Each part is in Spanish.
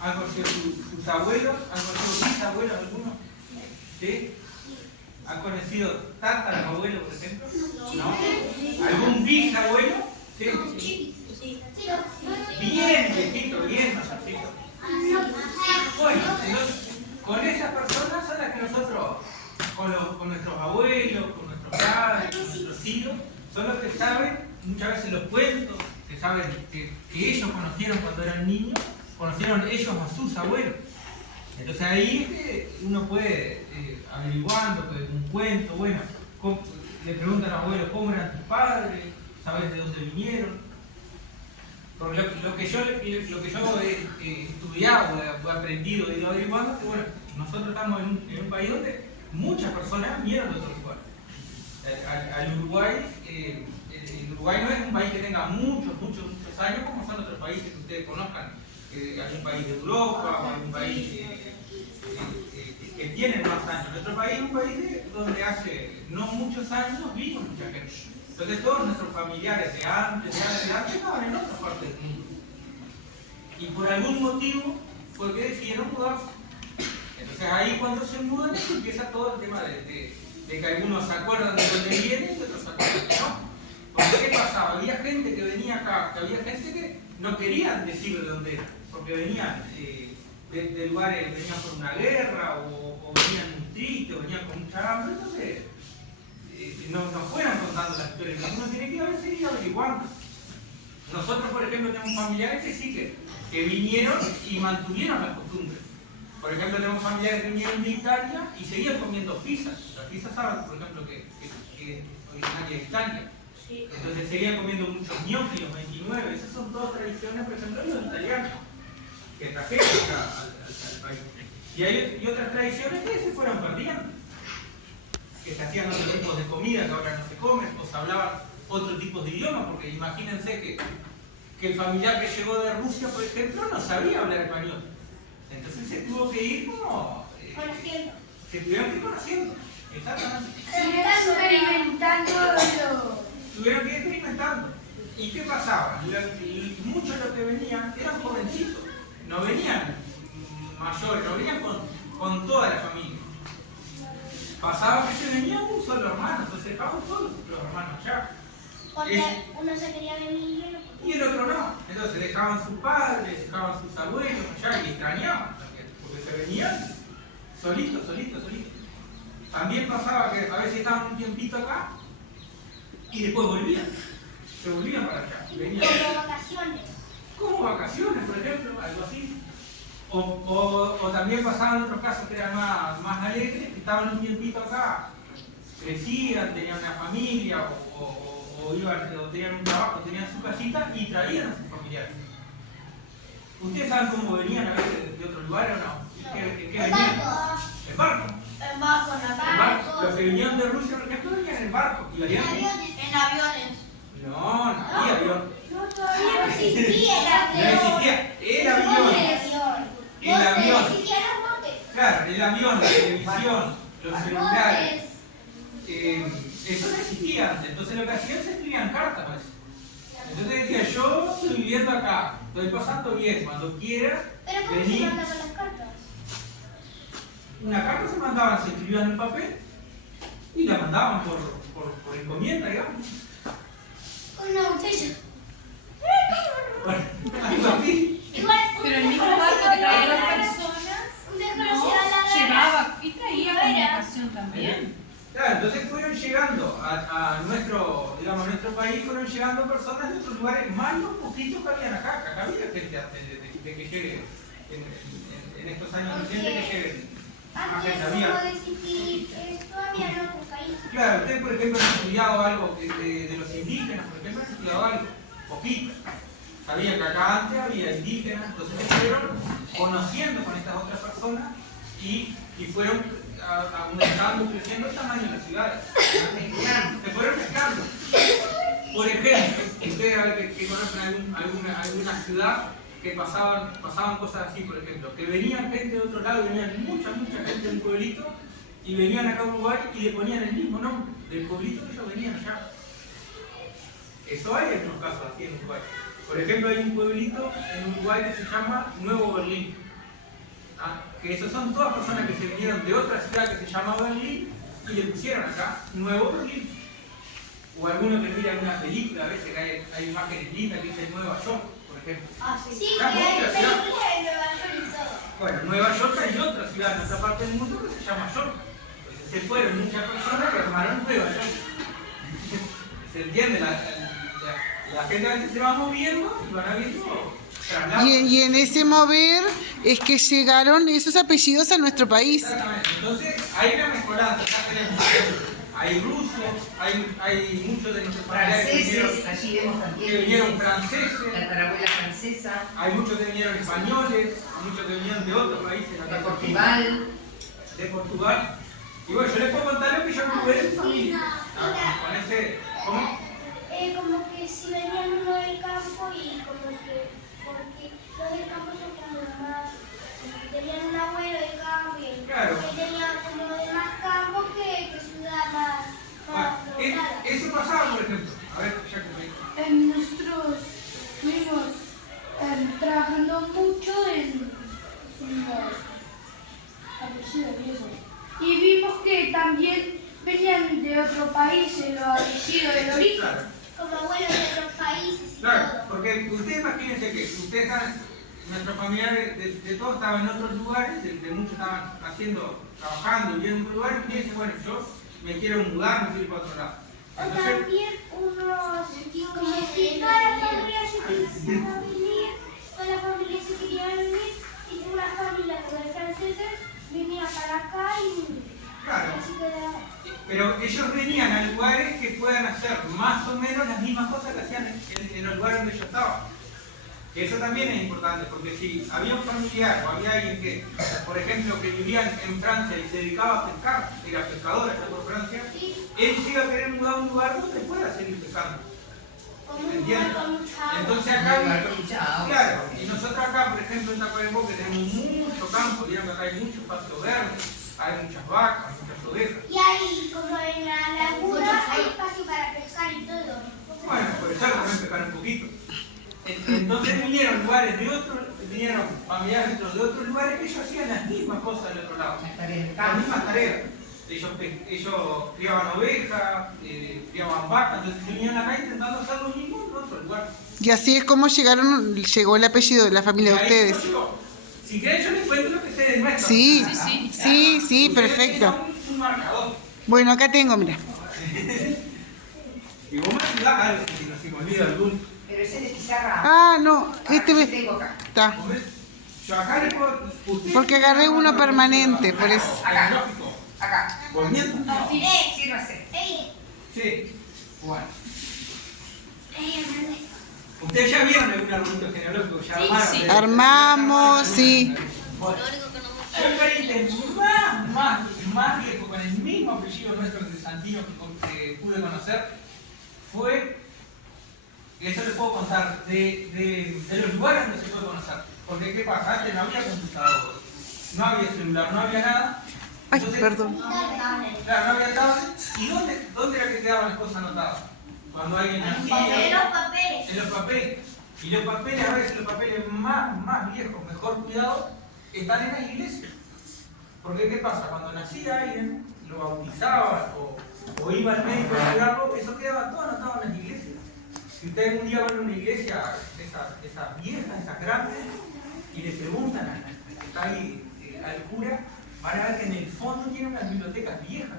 ¿Han conocido sus abuelos? ¿Han conocido bisabuelos algunos? ¿Sí? ¿Han conocido tatarabuelos, por ejemplo? ¿No? ¿Algún bisabuelo? ¿Sí? Bien, viejito, bien, mayorcito. Bueno, entonces, con esas personas son las que nosotros, con nuestros abuelos, con nuestros padres, con nuestros tíos, son los que saben, muchas veces los cuentos, que saben que ellos conocieron cuando eran niños, conocieron ellos a sus abuelos. Entonces ahí es que uno puede, averiguando, pues, un cuento, bueno, le preguntan al abuelo, ¿cómo eran tus padres? ¿Sabes de dónde vinieron? Porque lo que yo he estudiado, he aprendido, he ido averiguando, es que bueno, nosotros estamos en un país donde muchas personas vinieron de otros lugares. Al Uruguay, el Uruguay no es un país que tenga muchos años como son otros países que ustedes conozcan. Algún país de Europa o algún país que tiene más años. Nuestro país es un país donde hace no muchos años vino mucha gente. Entonces todos nuestros familiares de antes estaban en otra parte del mundo. Y por algún motivo fue que decidieron mudarse. Entonces ahí cuando se mudan empieza todo el tema de que algunos se acuerdan de dónde vienen y otros se acuerdan que no. Porque ¿qué pasaba? Había gente que venía acá, que había gente que no querían decir de dónde era, porque venían de lugares, venían por una guerra o venían tristes, o venían con mucha hambre, entonces no fueran contando las historias, uno tiene que seguir averiguando. Nosotros, por ejemplo, tenemos familiares que sí que vinieron y mantuvieron las costumbres. Por ejemplo, tenemos familiares que vinieron de Italia y seguían comiendo pizzas. Las pizzas saben, por ejemplo, que es originaria de Italia. Entonces seguían comiendo muchos gnocchi, los 29. Esas son todas tradiciones, por ejemplo, de los italianos, que trajeron acá al país. Y hay otras tradiciones que se fueron perdiendo, que se hacían otros tipos de comida que ahora no se comen, o se hablaban otro tipo de idioma, porque imagínense que el familiar que llegó de Rusia, por ejemplo, no sabía hablar español. Entonces se tuvo que ir como... conociendo. Se tuvieron que ir conociendo. Exactamente. Se está experimentando Tuvieron que ir experimentando. ¿Y qué pasaba? Muchos de los que venían eran jovencitos. No venían mayores, no venían con toda la familia. Pasaba que se venía un solo hermano, entonces dejaban todos los hermanos allá. porque uno se quería venir Y el otro no. Entonces dejaban sus padres, dejaban sus abuelos allá y extrañaban también, porque se venían solitos. También pasaba que a veces estaban un tiempito acá y después volvían. Se volvían para allá. Venían. como vacaciones. Como vacaciones, por ejemplo, algo así. O también pasaban otros casos que eran más alegres, que estaban un tiempito acá, crecían, tenían una familia o tenían un trabajo, tenían su casita y traían a sus familiares. ¿Ustedes saben cómo venían a veces de otros lugares o no? ¿Qué venían? En barco. En barco, En barco. Los que venían de Rusia, por ejemplo, venían en barco. ¿Y venían? En aviones. No había avión. No, todavía no existía el avión. No existía el avión. El avión. Existían los botes. Claro, el avión, la televisión, los celulares. Eso no existía antes. Entonces lo que hacían se escribían cartas. Pues. Entonces decía, yo estoy viviendo acá, estoy pasando bien, cuando quieras, Pero ¿cómo se vení. mandaban las cartas? Una carta se mandaban, se escribían en el papel y la mandaban por encomienda, digamos. Con una botella. Bueno, algo así. Igual, Pero el mismo barco que traía a las personas un desconocido a la llevaba y traía comunicación también. Claro, entonces fueron llegando a nuestro país, fueron llegando personas de otros lugares, más los poquitos que habían acá. Acá había gente antes de que llegue, en estos años recientes que lleguen. antes había. como decir todavía no cocaína. Claro, ustedes por ejemplo han estudiado algo de los indígenas, por ejemplo, han estudiado algo, poquito. Sabían que acá antes había indígenas, entonces se fueron conociendo con estas otras personas y fueron aumentando, creciendo el tamaño de las ciudades. Se fueron mezclando. Por ejemplo, ustedes a ver que conocen alguna ciudad que pasaban cosas así, por ejemplo, que venían gente de otro lado, venían mucha gente del pueblito y venían acá a Uruguay y le ponían el mismo nombre del pueblito que ellos venían allá. Eso hay en unos casos así en Uruguay. Por ejemplo, hay un pueblito en Uruguay que se llama Nuevo Berlín. Que esos son todas personas que se vinieron de otra ciudad que se llama Berlín y le pusieron acá Nuevo Berlín. O alguno que mira alguna película, a veces que hay imágenes lindas que dicen Nueva York, por ejemplo. Sí, Ah, que hay otra ciudad. películas de Nueva York y todo. Bueno, Nueva York hay otra ciudad en otra parte del mundo que se llama York. Entonces se fueron muchas personas que armaron Nueva York. ¿Se entiende? La gente a veces se va moviendo y van habiendo traslados. Y en ese mover es que llegaron esos apellidos a nuestro país. Exactamente. Entonces hay una mezcolanza. Acá tenemos, hay rusos, hay muchos de nuestros familiares Franceses, allí vemos que también. vinieron franceses, La tatarabuela francesa, hay muchos que vinieron españoles, muchos que vinieron de otros países, acá de Portugal. de Portugal. Y bueno, yo les puedo contar lo que yo tuve en familia. Con ese, ¿cómo? Como que si venían uno del campo y como que, porque los del campo son como más, tenían un abuelo del campo y Claro. que tenía como de más campo que ciudad más poblada. Eso pasaba, por ejemplo. A ver, ya que me Nosotros estuvimos trabajando mucho en los apellidos y eso. Y vimos que también venían de otro país, los apellidos del origen. Claro. Como abuelos de otros países y Claro, todo. porque ustedes imagínense que ustedes están, nuestros familiares de todos estaban en otros lugares, de muchos estaban trabajando, viviendo en otros lugares, y dicen, bueno, yo me quiero mudar, me quiero ir para otro lado. O Entonces, también unos, como si toda la familia se quería venir, toda la familia se quería venir, y una familia como de franceses venía para acá y claro, así quedaba. pero ellos venían a lugares que puedan hacer más o menos las mismas cosas que hacían en los lugares donde ellos estaban. Que eso también es importante, porque si había un familiar o había alguien que, por ejemplo, que vivía en Francia y se dedicaba a pescar, era pescador allá por Francia, Sí, él se iba a querer mudar a un lugar donde pueda seguir pescando. con un ¿Entiendes? lugar con mucha agua. Entonces Un acá, lugar con mucha agua. claro, y nosotros acá, por ejemplo, en Tacuarembó, que tenemos mucho campo, vieron que acá hay mucho espacio verde, hay muchas vacas, muchas ovejas. Y hay como en la laguna, hay espacio para pescar y todo. Bueno, por eso también pescar un poquito. Entonces vinieron lugares de otros, vinieron familiares de otros lugares que ellos hacían las mismas cosas del otro lado. Las tareas del Las campo. mismas tareas. Ellos criaban ovejas, criaban vacas, entonces vinieron acá intentando hacer lo mismo en otro lugar. Y así es como llegó el apellido de la familia de Y ahí ustedes. yo digo, si quieren yo les cuento lo que se demuestra. Sí, Sí, sí, Ustedes perfecto. tienen un marcador. Bueno, acá tengo, mira. Y vos me ayudás algo, si me olvido algún. Pero ese de pizarra. Ah, no, Yo este tengo acá. está. ¿Vos ves? Yo acá les puedo. ustedes- Porque agarré uno permanente, por eso. Acá. Lógico. Acá. ¿Volviendo? Sírvase. Sí. Bueno. Hernández. Ustedes ya vieron algún arbolito genealógico, ya armaron. sí. Armamos, sí. Bueno, el pariente más viejo, con el mismo apellido nuestro de Santino que pude conocer, fue, eso les puedo contar, de los lugares donde se puede conocer. Porque ¿qué pasa? Antes no había computador, no había celular, no había nada. Ay, Entonces, perdón. claro, no había tablet. ¿Y dónde era que quedaban las cosas anotadas? Cuando alguien En nacía. los papeles. En los papeles. Y los papeles, a veces los papeles más viejos, mejor cuidados, están en las iglesias. Porque ¿qué pasa? Cuando nacía alguien, lo bautizaba o iba al médico a curarlo, eso quedaba todo anotado en las iglesias. Si ustedes un día van a una iglesia, esas viejas, esas grandes, y le preguntan al que está ahí, al cura, van a ver que en el fondo tiene unas bibliotecas viejas,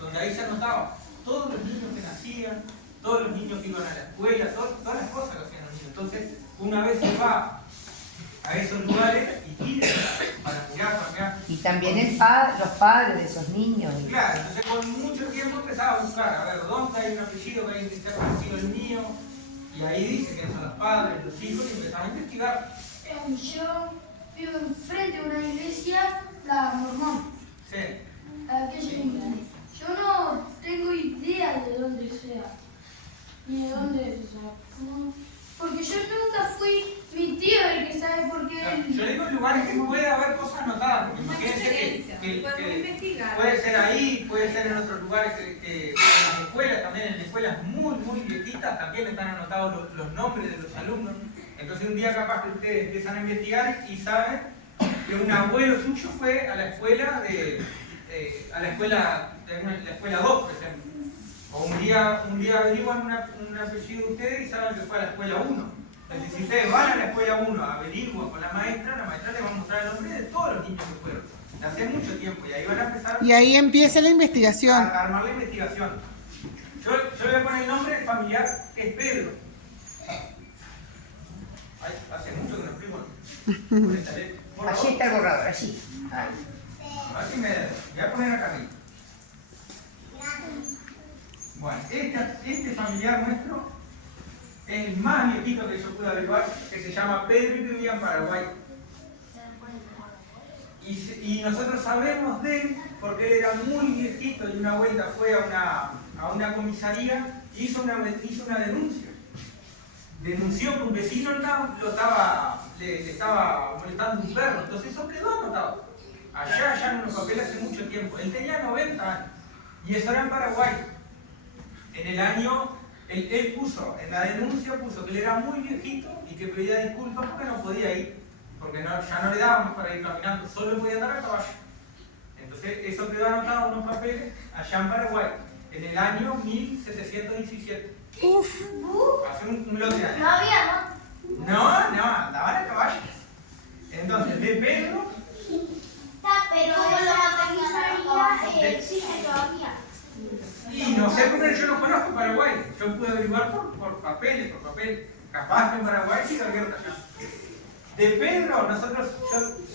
donde ahí se anotaba todos los niños que nacían, todos los niños que iban a la escuela, todas las cosas que hacían los niños. Entonces, una vez se va a esos lugares y pide para mirar. Y también los padres de esos niños. Claro, entonces con mucho tiempo empezaba a buscar, a ver, ¿dónde hay un apellido que hay que sea parecido al mío? Y ahí dice que son los padres, los hijos, y empezaba a investigar. Yo vivo enfrente de una iglesia, la mormón. Sí. Yo no tengo idea de dónde sea, ni de dónde es. Porque yo nunca fui mi tío el que sabe por qué. Yo digo lugares que puede haber cosas anotadas, porque Una imagínense experiencia, podemos que investigar. puede ser ahí, puede ser en otros lugares que en las escuelas, también en escuelas muy viejitas, también están anotados los nombres de los alumnos. Entonces un día capaz que ustedes empiezan a investigar y saben que un abuelo suyo fue a la escuela la escuela 2, por ejemplo. O un día averiguan un apellido de ustedes y saben que fue a la escuela 1. Entonces, si ustedes van a la escuela 1, averiguan con la maestra les va a mostrar el nombre de todos los niños que fueron. Hace mucho tiempo, y ahí van a empezar Y ahí empieza la investigación. a armar la investigación. Yo le voy a poner el nombre familiar, es Pedro. Ay, hace mucho que no escribo. Por Allí favor. está el borrador, allí. Ahí. A ver si me voy a poner acá arriba. Bueno, este familiar nuestro es el más viejito que yo pude averiguar, que se llama Pedro y que vivía en Paraguay. Y nosotros sabemos de él porque él era muy viejito y una vuelta fue a una comisaría y hizo una denuncia. Denunció que un vecino le estaba molestando un perro, entonces eso quedó anotado. Allá en unos papeles hace mucho tiempo. Él tenía 90 años y eso era en Paraguay. En el año, él puso, en la denuncia puso que él era muy viejito y que pedía disculpas porque no podía ir, porque ya no le dábamos para ir caminando, solo podía andar a caballo. Entonces eso quedó anotado en unos papeles allá en Paraguay, en el año 1717. Uf. Hace un lote de años. No había, ¿no? No, andaban a caballo. Entonces, de Pedro, Pero la comisaría existe todavía. y no sé porque yo no conozco Paraguay, yo pude averiguar por papeles, capaz que en Paraguay sí lo abierto allá. De Pedro, yo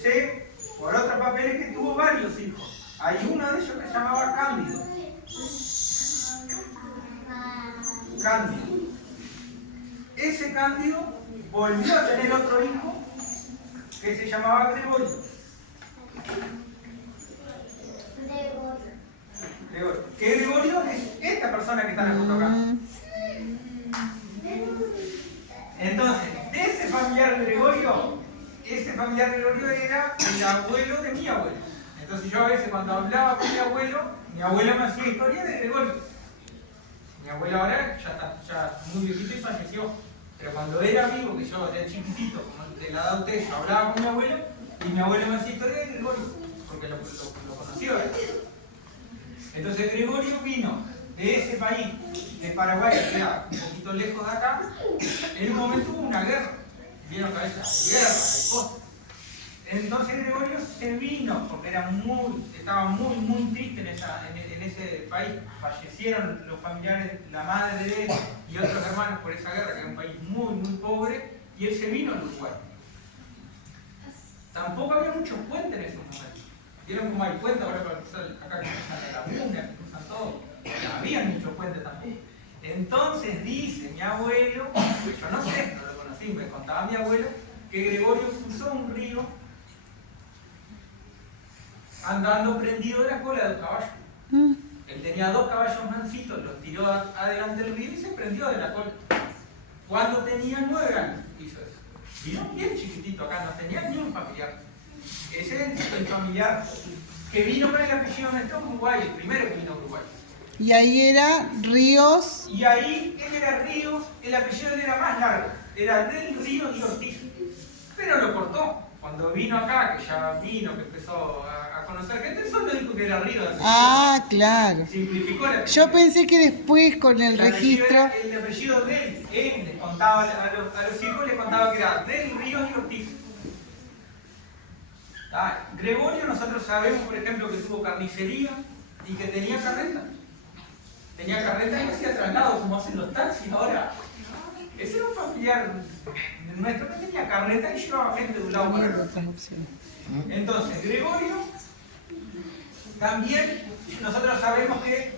sé por otros papeles que tuvo varios hijos. Hay uno de ellos que se llamaba Cándido. Ese Cándido volvió a tener otro hijo que se llamaba Gregorio. Que Gregorio es esta persona que está en la foto acá. Entonces, ese familiar Gregorio era el abuelo de mi abuelo. Entonces yo a veces cuando hablaba con mi abuelo me hacía historia de Gregorio. Mi abuelo ahora ya muy viejito y falleció. Pero cuando era vivo, que yo era chiquitito, como de la edad de ustedes, yo hablaba con mi abuelo y mi abuelo me hacía historia de Gregorio, porque lo conoció él. Entonces Gregorio vino de ese país, de Paraguay, que queda un poquito lejos de acá. En un momento hubo una guerra, vieron cabeza, guerra, de cosas. Entonces Gregorio se vino porque estaba muy triste en ese país. Fallecieron los familiares, la madre de él y otros hermanos por esa guerra, que era un país muy pobre, y él se vino al Uruguay. Tampoco había muchos puentes en esos momentos. ¿Vieron cómo hay puentes ahora para cruzar acá que cruzan la laguna, que cruzan todo? No había muchos puentes tampoco. Entonces dice mi abuelo, yo no sé, no lo conocí, me contaba mi abuelo, que Gregorio cruzó un río andando prendido de la cola del caballo. Él tenía 2 caballos mancitos, los tiró adelante del río y se prendió de la cola. Cuando tenía 9 años hizo eso. Vino bien chiquitito acá, no tenía ni un familiar. Ese es el familiar que vino con el apellido nuestro en Uruguay, el primero que vino a Uruguay. Y ahí era Ríos. Y ahí él era Ríos, el apellido de él era más largo, era del Ríos y Ortiz. Pero lo cortó. Cuando vino acá, que ya vino, que empezó a conocer gente, solo dijo que era Ríos. Ah, claro. Simplificó el apellido. Yo pensé que después con el registro. El apellido de él les contaba a los hijos, les contaba que era del Ríos y Ortiz. Gregorio, nosotros sabemos, por ejemplo, que tuvo carnicería y que tenía carreta. Tenía carreta y hacía traslado, como hacen los taxis ahora. Ese era un familiar nuestro que tenía carreta y llevaba gente de un lado para el otro. Entonces, Gregorio también, nosotros sabemos que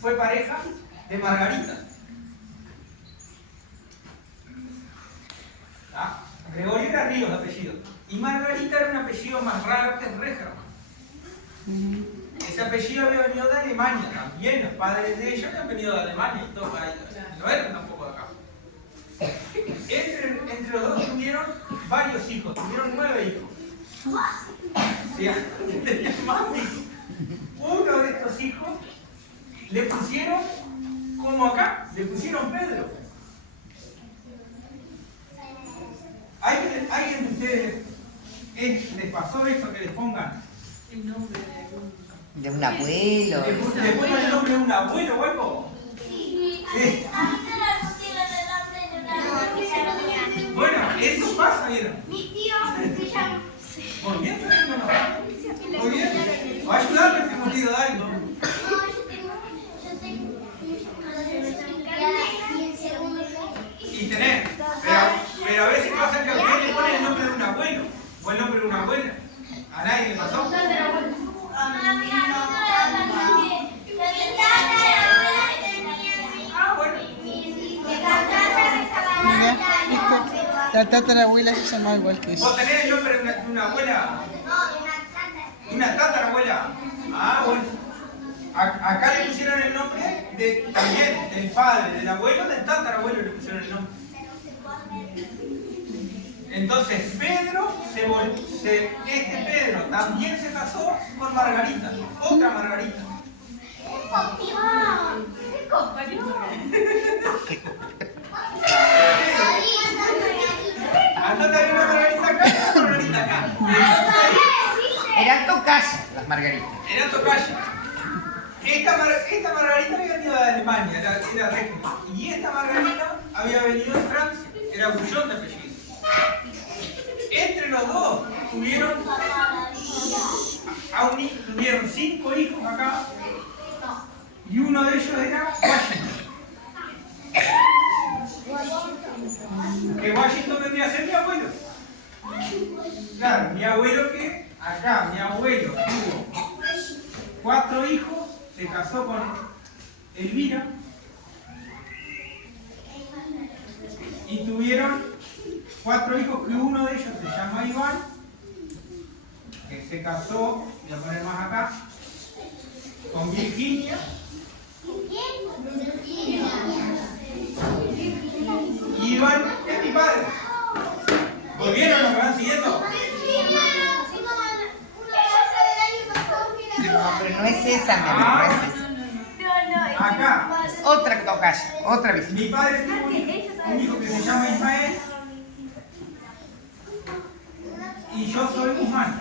fue pareja de Margarita. Gregorio era Ríos de apellido. Y Margarita era un apellido más raro que es Regerman. Ese apellido había venido de Alemania también. Los padres de ella habían venido de Alemania y todo ahí. No eran tampoco de acá. Entre los dos tuvieron varios hijos. Tuvieron 9 hijos. Sí, tenían más hijos. Uno de estos hijos le pusieron, como acá, le pusieron Pedro. ¿Alguien de ustedes les pasó eso que les pongan? El nombre de algún. De un abuelo. ¿Le pongan el nombre de un abuelo o algo? Sí. Bueno, eso pasa, ¿vieron? Mi tío se llama. Muy bien, ¿no? Muy bien. Va a ayudarme que hemos leído algo. Y tener. Pero a veces pasa que a usted le ponen el nombre de un abuelo o el nombre de una abuela. ¿A nadie le pasó? Ah, bueno. La tatarabuela se llamaba igual que ¿Vos ella. tenés el nombre de una abuela? ¿De una tatarabuela? Ah, bueno. Acá le pusieron el nombre también del padre, del abuelo, del tatarabuelo le pusieron el nombre. Entonces Pedro este Pedro también se casó con Margarita, otra Margarita. Andate a ver una Margarita acá y una Margarita acá. Eran tocayas las margaritas. Era tocaya. Esta Margarita había venido de Alemania, era regia. Y esta Margarita había venido de Francia, era Bullón de apellido. Entre los dos tuvieron 5 hijos acá y uno de ellos era Washington. Que Washington vendría a ser mi abuelo. Claro, mi abuelo mi abuelo tuvo 4 hijos, se casó con Elvira y tuvieron 4 hijos, que uno de ellos se llama Iván, que se casó, voy a poner más acá, con Virginia. Y Iván es mi padre. ¿Volvieron los que van siguiendo? No, pero no es esa, mi amor, no es esa. Acá, Otra tocaya, otra vez. mi padre tuvo un hijo que se llama Ismael y yo soy Guzmán.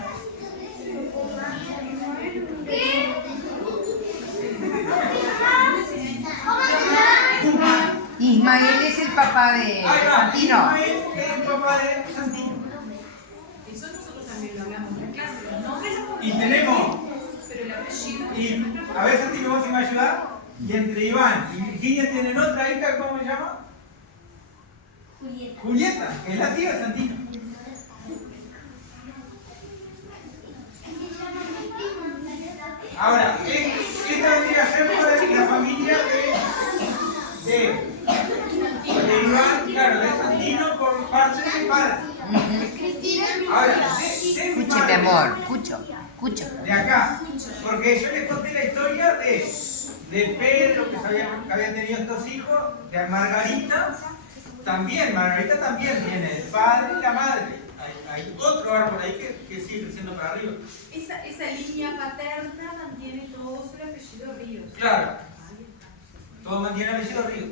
Ismael es el papá de Ahí va, Santino. Ismael es el papá de Santino. Eso nosotros también lo hablamos en la clase. Los nombres los Y tenemos, pero el apellido. y a ver Santino, vos si me vas a ayudar, y entre Iván y Virginia tienen otra hija, ¿cómo se llama? Julieta, que es la tía de Santino. Ahora, esta vendría a ser la familia de Iván, claro, de Santino por parte del padre. Ahora, de mi Escuche, mi padre, amor, escucho. de acá, porque yo les conté la historia de Pedro, que había tenido estos hijos, de Margarita también tiene el padre y la madre. Hay otro árbol ahí que sigue creciendo para arriba. Esa línea paterna mantiene todos el apellido Ríos. Claro, todo mantiene el apellido Ríos.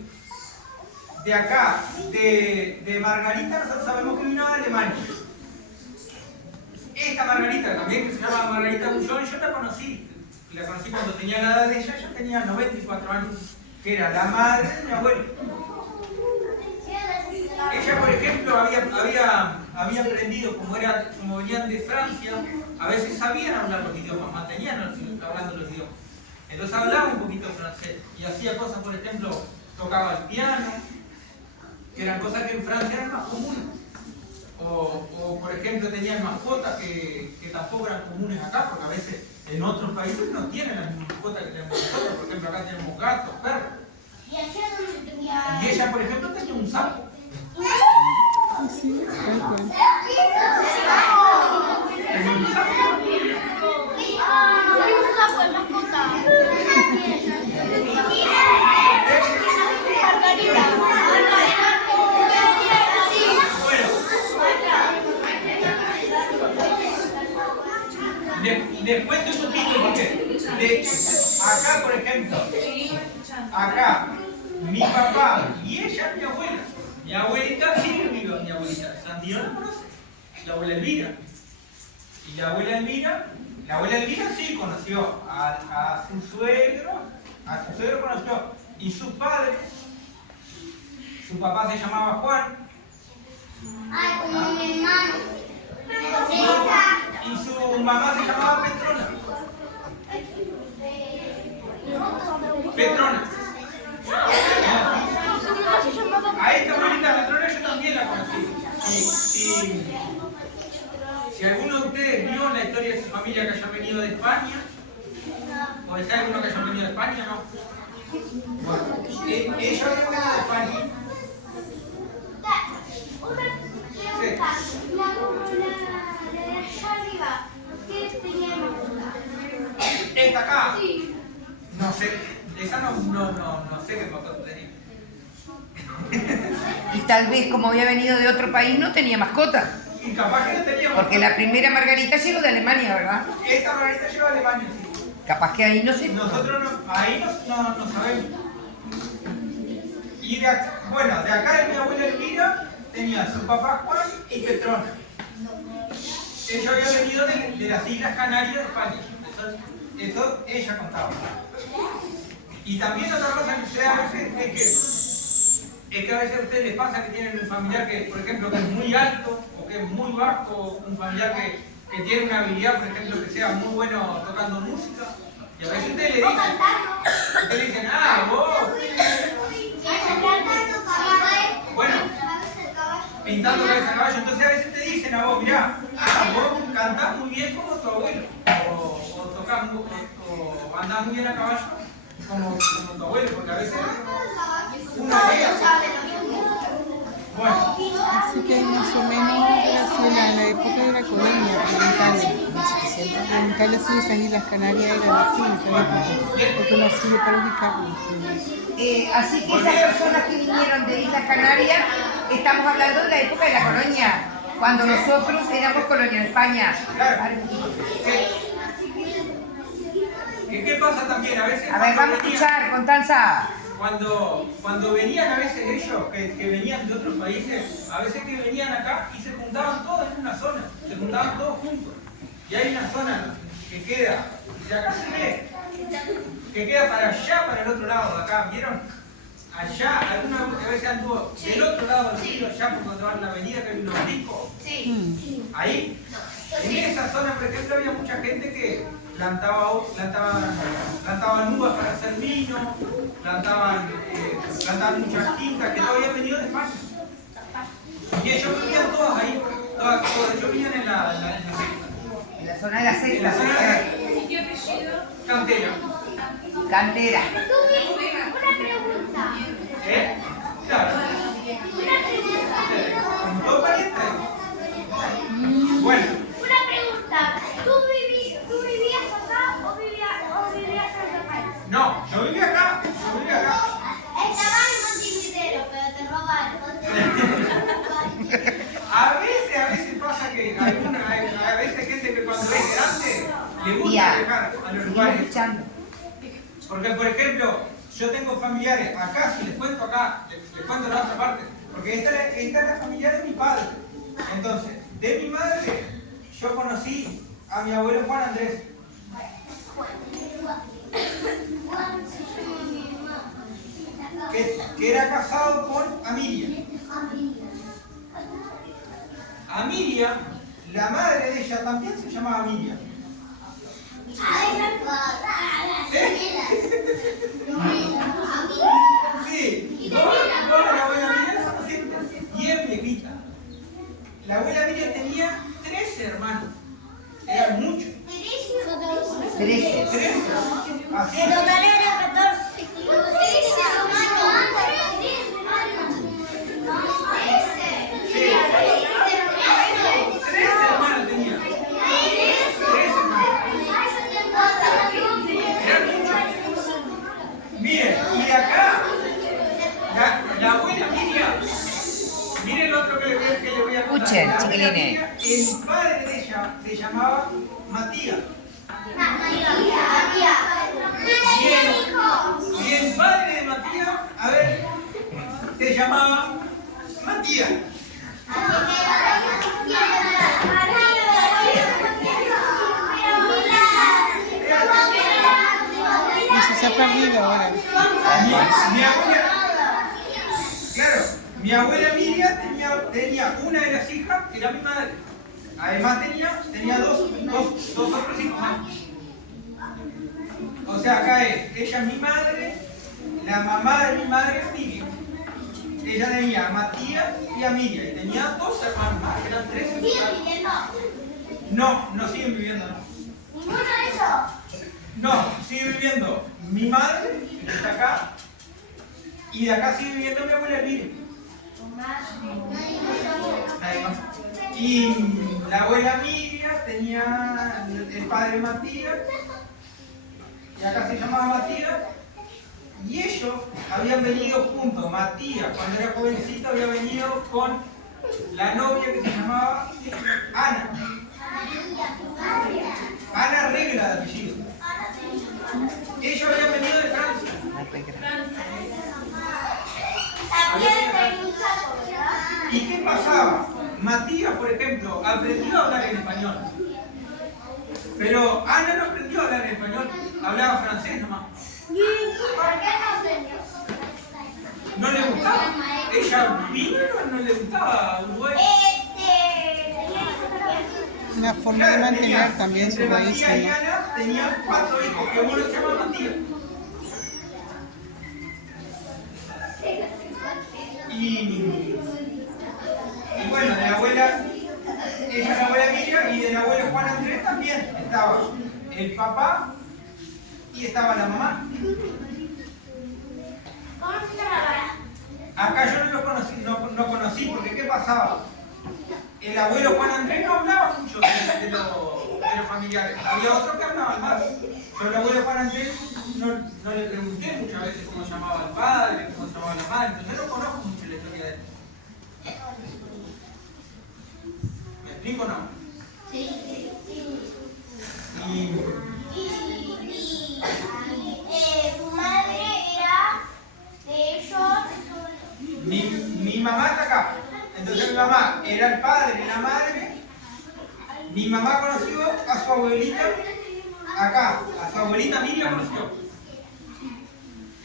De acá, de Margarita, nosotros sabemos que vino de Alemania. Esta Margarita, también que se llama Margarita Bullón, yo la conocí cuando tenía la edad de ella, yo tenía 94 años, que era la madre de mi abuelo. Ella, por ejemplo, había aprendido, como venían de Francia, a veces sabían hablar los idiomas, mantenían hablando los idiomas. Entonces hablaba un poquito francés y hacía cosas, por ejemplo, tocaba el piano, que eran cosas que en Francia eran más comunes. O por ejemplo, tenían mascotas que tampoco eran comunes acá, porque a veces en otros países no tienen las mismas mascotas que tenemos nosotros. Por ejemplo, acá tenemos gatos, perros. Y ella, por ejemplo, tenía un sapo. Sí, tal cual. Tenía un sapo. Les cuento un poquito porque acá, por ejemplo, acá, mi papá y ella, mi abuela. Mi abuelita sigue viva, mi abuelita. Santino la conoce, la abuela Elvira. Y la abuela Elvira sí conoció a su suegro conoció, y su padre, su papá se llamaba Juan, Ay, como mi hermano. y su mamá se llamaba Petrona. Petrona. A esta abuelita Petrona yo también la conocí. Si alguno de ustedes vio la historia de su familia que hayan venido de España, ¿o es alguno que hayan venido de España? No. Bueno, ellos habían venido de España. Una pregunta. La de allá arriba, ¿qué tenía mascota? ¿Esta acá? Sí. No sé, esa no sé qué mascota tenía. Y tal vez como había venido de otro país no tenía mascota. Y capaz que no teníamos. Porque la primera Margarita llegó de Alemania, ¿verdad? Esta Margarita llegó a Alemania, sí. Capaz que ahí no sé. Nosotros ahí no sabemos. Y de acá de mi abuela Elvira tenía su papá Juan y Petrona. Ellos habían venido de las Islas Canarias de España. Eso ella contaba. Y también otra cosa que sucede a veces es que a veces a ustedes les pasa que tienen un familiar que, por ejemplo, que es muy alto o que es muy bajo, un familiar que tiene una habilidad, por ejemplo, que sea muy bueno tocando música. Y a veces ustedes le dicen, vos, bueno, pintando cabeza a caballo. Entonces a veces te dicen a vos, mirá, vos cantás muy bien como tu abuelo, o tocás o andás muy bien a caballo como tu abuelo, porque a veces uno ve. Bueno, Así que más o menos así la época de la colonia, en Italia sí, esas Islas Canarias eran así, en esa época, porque no sirve para ubicarnos. Así que esas personas que vinieron de Islas Canarias, estamos hablando de la época de la colonia, cuando nosotros éramos colonia de España. claro. ¿Qué pasa también? A veces A ver, vamos a escuchar, Constanza. Cuando venían a veces ellos, que venían de otros países, a veces que venían acá y se juntaban todos en una zona, se juntaban todos juntos. Y hay una zona que queda, de acá se ve, que queda para allá, para el otro lado de acá, ¿vieron? Allá, algunas veces anduvo del otro lado del río, allá por donde va la avenida, que hay un obelisco. Ahí, en esa zona, por ejemplo, había mucha gente que plantaban uvas para hacer vino, plantaban muchas quintas que no habían venido de España. Y ellos vivían todas ahí, todas, ellos vivían en la En la zona de la en la zona cesta. de ¿Y qué apellido? Cantera. Cantera. Una pregunta. Claro. Una pregunta. Como todo pariente. Bueno. Una pregunta. ¿Tú vivías acá o vivías en otro país? No, yo vivía acá. Estaba en Montevideo, pero te robaron. A veces pasa que a veces gente que cuando es grande le gusta viajar a los lugares. Escuchando. Porque, por ejemplo, yo tengo familiares acá, si les cuento acá, les cuento la otra parte, porque esta es la familia de mi padre. Entonces, de mi madre, yo conocí a mi abuelo Juan Andrés. Que era casado con Amilia. Amilia, la madre de ella también se llamaba Amilia. Sí, la abuela Emilia la conociste, bien viejita. La abuela Emilia tenía 13 hermanos, eran muchos. 13. 13. Así. En total eran 14. 13 hermanos tenía. 13 hermanos. Eran muchos. Miren, y de acá, la abuela Emilia, miren lo otro que le voy a contar. Escuchen, La abuela chiquilines. Emilia, el padre de ella se llamaba Matías. Y el padre de Matías, a ver, se llamaba Matías. apellido ahora. Mi abuela, claro, mi abuela Miriam tenía una de las hijas, que era mi madre. Además tenía dos otros hijos más. O sea, acá ella es mi madre, la mamá de mi madre es Miriam. Ella tenía a Matías y a Miriam. Y tenía dos hermanos más, que eran tres. ¿Siguen viviendo? No siguen viviendo, no. ¿Ninguno de esos? No, sigue viviendo mi madre, que está acá, y de acá sigue viviendo mi abuela Miriam. Ahí va. Y la abuela Miriam tenía el padre Matías, y acá se llamaba Matías, y ellos habían venido juntos. Matías, cuando era jovencito, había venido con la novia que se llamaba Ana. Ana Regla de apellido. Ellos habían venido de Francia. ¿Y qué pasaba? Matías, por ejemplo, aprendió a hablar en español. Pero Ana no aprendió a hablar en español, hablaba francés nomás. ¿Por qué no aprendió? No le gustaba. Ella vino y no le gustaba Uruguay. Una forma de mantener también su Entre raíz. Matías y Ana tenían 4 hijos, que uno se llama Matías. Y bueno, de la abuela, ella es la abuela Miriam, y del abuelo Juan Andrés también estaba el papá y estaba la mamá. ¿Cómo se llama? Acá yo no lo conocí, no conocí, porque ¿qué pasaba? El abuelo Juan Andrés no hablaba mucho de los familiares. Había otros que hablaban más. Pero el abuelo Juan Andrés no le pregunté muchas veces cómo llamaba al padre, cómo llamaba la madre. Entonces no conozco mucho la historia de él. ¿Me explico o no? Sí. Y ¿Tu madre era de ellos? mi mamá está acá. Entonces mi mamá era el padre y la madre. Mi mamá conoció a su abuelita acá. A su abuelita Miriam conoció.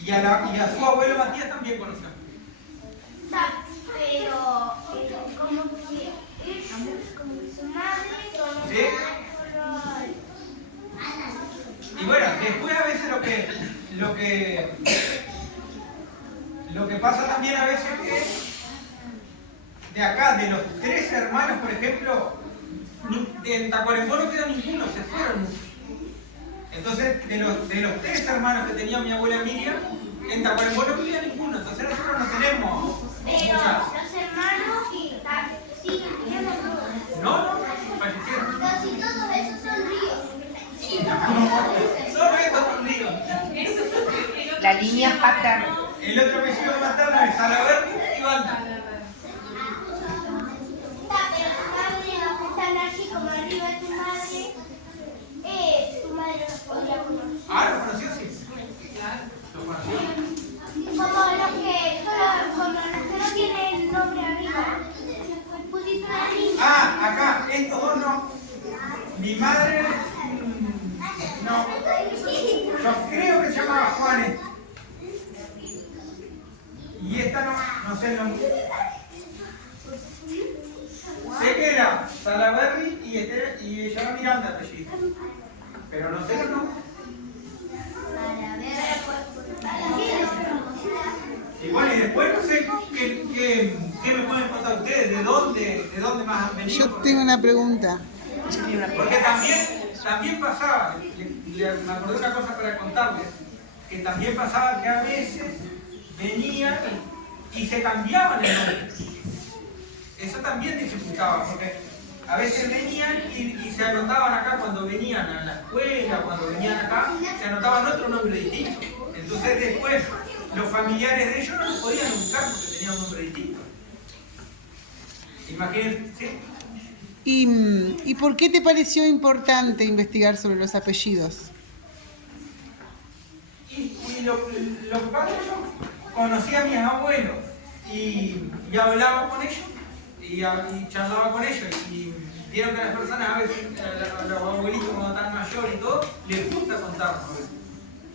Y a su abuelo Matías también conoció. Pero como que ellos, como que su madre, ¿Sí? Y bueno, después a veces lo que pasa también a veces es que de acá, de los 3 hermanos, por ejemplo, en Tacuarembó no quedó ninguno, se fueron muchos. Entonces, de los 3 hermanos que tenía mi abuela Miriam, en Tacuarembó no quedó ninguno. Entonces nosotros no tenemos pero muchas. los hermanos siguen viviendo todos. No, fallecieron. Casi todos esos son ríos. Solo estos son ríos. La línea paterna. El otro apellido materno es Salaberry y Balda. Pero tu madre no está allí como arriba de tu madre los podría conocer. Ah, ¿lo conoció? Sí. Lo conoció. Como los que no tienen nombre arriba. Pusiste una línea. Ah, acá, estos dos no. Mi madre, no. Yo creo que se llamaba Juanes. Y esta no sé el nombre. Sé que era Salaberry y ella era Miranda apellido. Pero no sé el nombre. Y bueno, y después no sé qué me pueden contar ustedes, de dónde más han venido. Yo tengo una pregunta. Porque también pasaba, me acordé una cosa para contarles, que también pasaba que a veces venían y se cambiaban el nombre. Eso también dificultaba, porque a veces venían y se anotaban acá cuando venían a la escuela, cuando venían acá, se anotaban otro nombre distinto. Entonces después los familiares de ellos no los podían ubicar porque tenían un nombre distinto. Imagínense, ¿sí? ¿Y por qué te pareció importante investigar sobre los apellidos? Y lo que pasa es que yo conocí a mis abuelos y hablaba con ellos y charlaba con ellos y vieron que a las personas a veces, a los abuelitos cuando están mayores y todo, les gusta contarnos.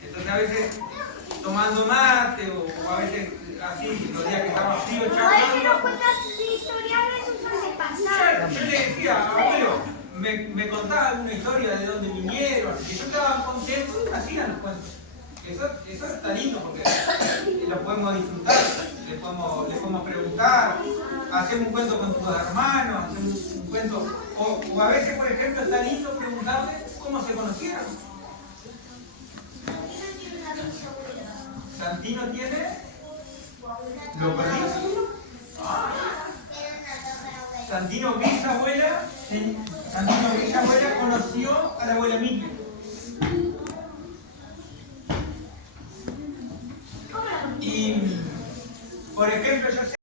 Entonces a veces tomando mate o a veces así, los días que estaba frío, Ay, que charlando. nos cuentas historias de sus antepasados. Yo le decía, abuelo, me contaba alguna historia de dónde vinieron, que yo estaba contento y me hacían los cuentos. Eso está lindo porque lo podemos disfrutar, le podemos preguntar, hacemos un cuento con tus hermanos, hacemos un cuento, o a veces, por ejemplo, está lindo preguntarle cómo se conocieron. ¿Santino tiene? ¿Lo perdí? Santino bisabuela conoció a la abuela Miki. Y, por ejemplo, yo sé